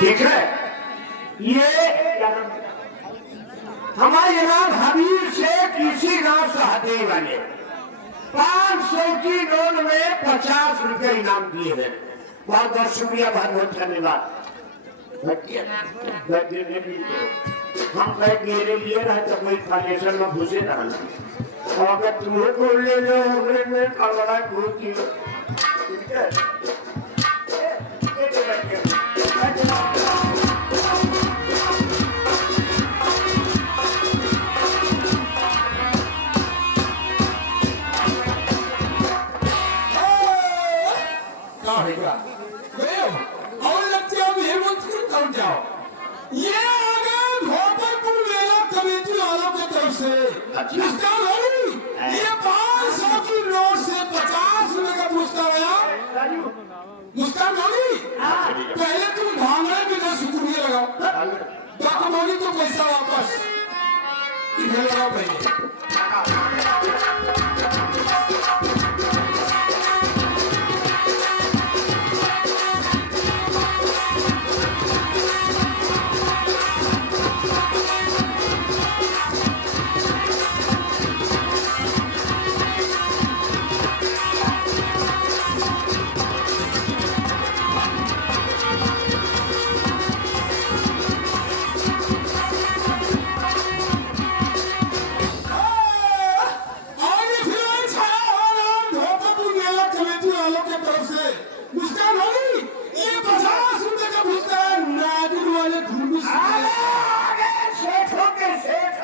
ठीक है, ये हमारे जनाब हबीब से किसी गांव सहदेव वाले 500 की नोट में 50 रुपए इनाम दिए हैं। बहुत बहुत शुक्रिया, बहुत बहुत धन्यवाद। हम बैग मेरे लिए रहे तो कोई फाउंडेशन में घुसे रहना, और अगर तुम्हें को ले लो हमरे में कड़वड़ा घूमती हो, ठीक है? और लगते अब हेमंत कौन जाओ, ये आगे भोपालपुर मेला कमेटी वालों की तरफ से पुरस्कार होगी। ये 500 की नोट से 50 रुपए का पुरस्कार आया। मुस्कान होगी, पहले तुम भांगड़े में ना शुक्रिया लगाओ, बाकी होगी तो पैसा वापस इधर लगाओ पहले।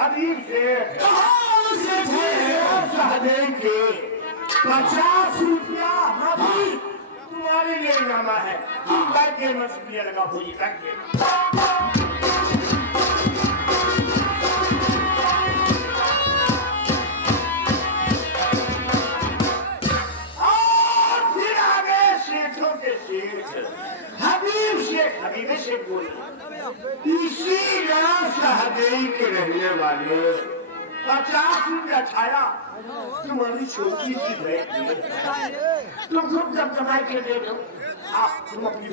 हबीब सहदेव के 50 रुपया अभी तुम्हारे लिए इनामा है। बैठ के मैं शुक्रिया लगा हुई बैठ के। और फिर आगे सेठों के सेठ हबीब शेख, हबीब शेख बोले इसी गांव सहदेव के रहने वाले 50 रुपया छाया तुम्हारी छोटी सी बैग तुम खुद जब कमाई के दे दो, आप तुम अपनी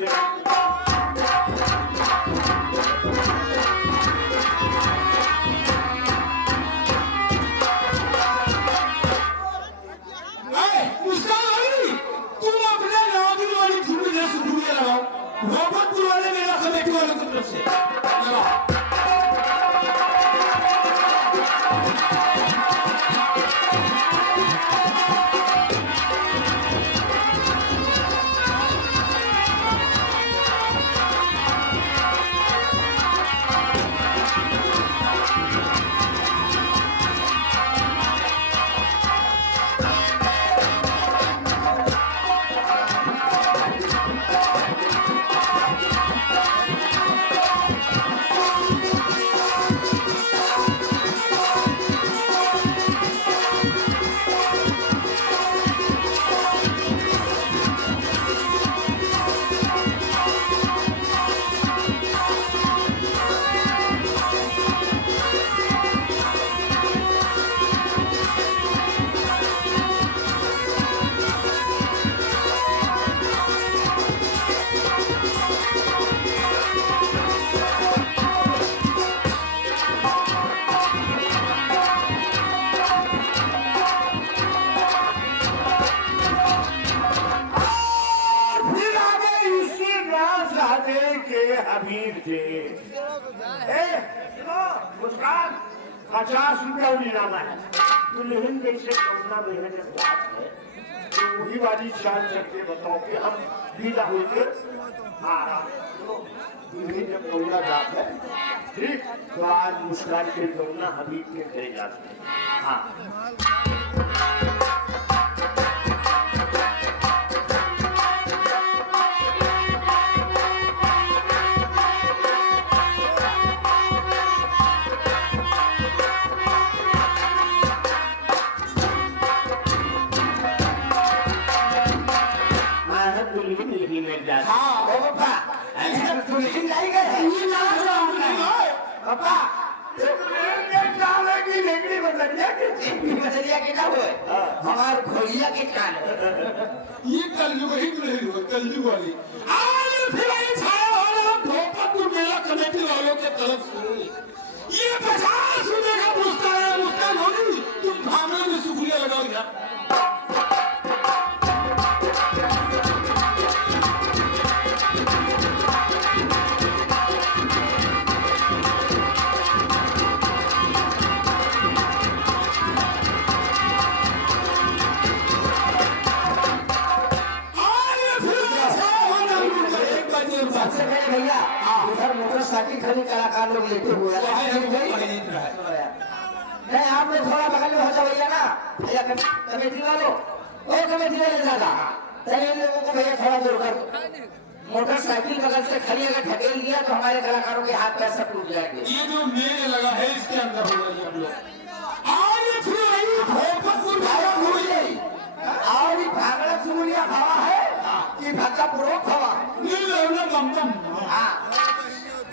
तुम अपने नागिन वाली धुनी से शुक्रिया लगाओ, भोपालपुर वाले मेला कमेटी वालों की तरफ से लगाओ। हबीब थे मुस्कान 50 रुपया इनामा है। तो लेकिन जैसे कमला महीने जब बात है तो वही वाली शान करके बताओ कि हम विदा होकर जब कमला जात है ठीक, तो आज मुस्कान के कमला हबीब के घरे जाते हैं। हाँ हमारे खोलिया के कान ये कलयुग ही नहीं हुआ, कलयुग वाली आज फिर छाया हो रहा सबसे पहले भैया उधर मोटरसाइकिल खड़ी कलाकार लोग लेटे हुए हैं नहीं आप लोग थोड़ा बगल में हो जाओ भैया ना भैया कमेटी वालों ओ कमेटी वाले दादा चलिए इन लोगों को भैया थोड़ा दूर कर मोटरसाइकिल बगल से खड़ी अगर ढकेल दिया तो हमारे कलाकारों के हाथ पैर सब टूट जाएंगे ये जो मेज लगा है इसके अंदर हो रही हम लोग आज फिर वही भोजपुर भागा भूल गई और ये भागड़ा चुगलिया हवा है कि भक्का पूर्वक हवा ये लेवल ममतम हाँ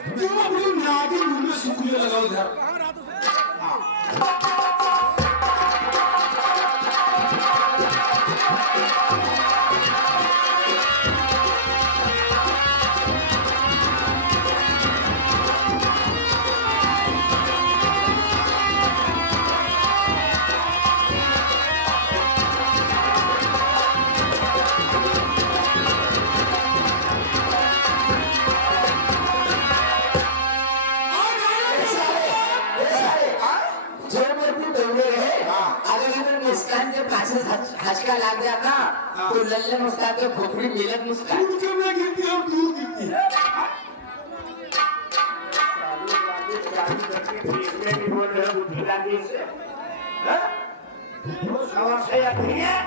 क्यों अपनी नादी मुंह में सुकुले लगाओ इधर मुस्कान के पाछे हचका लग गया था तो लल्ले मुस्कान के खोपड़ी मिलत मुस्कान उनके में गिरती और दूर गिरती इसमें भी बोल रहे हो बुद्धि लागी से हाँ? वो समस्या नहीं है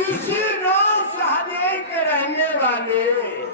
इसी गांव सहदेव के रहने वाले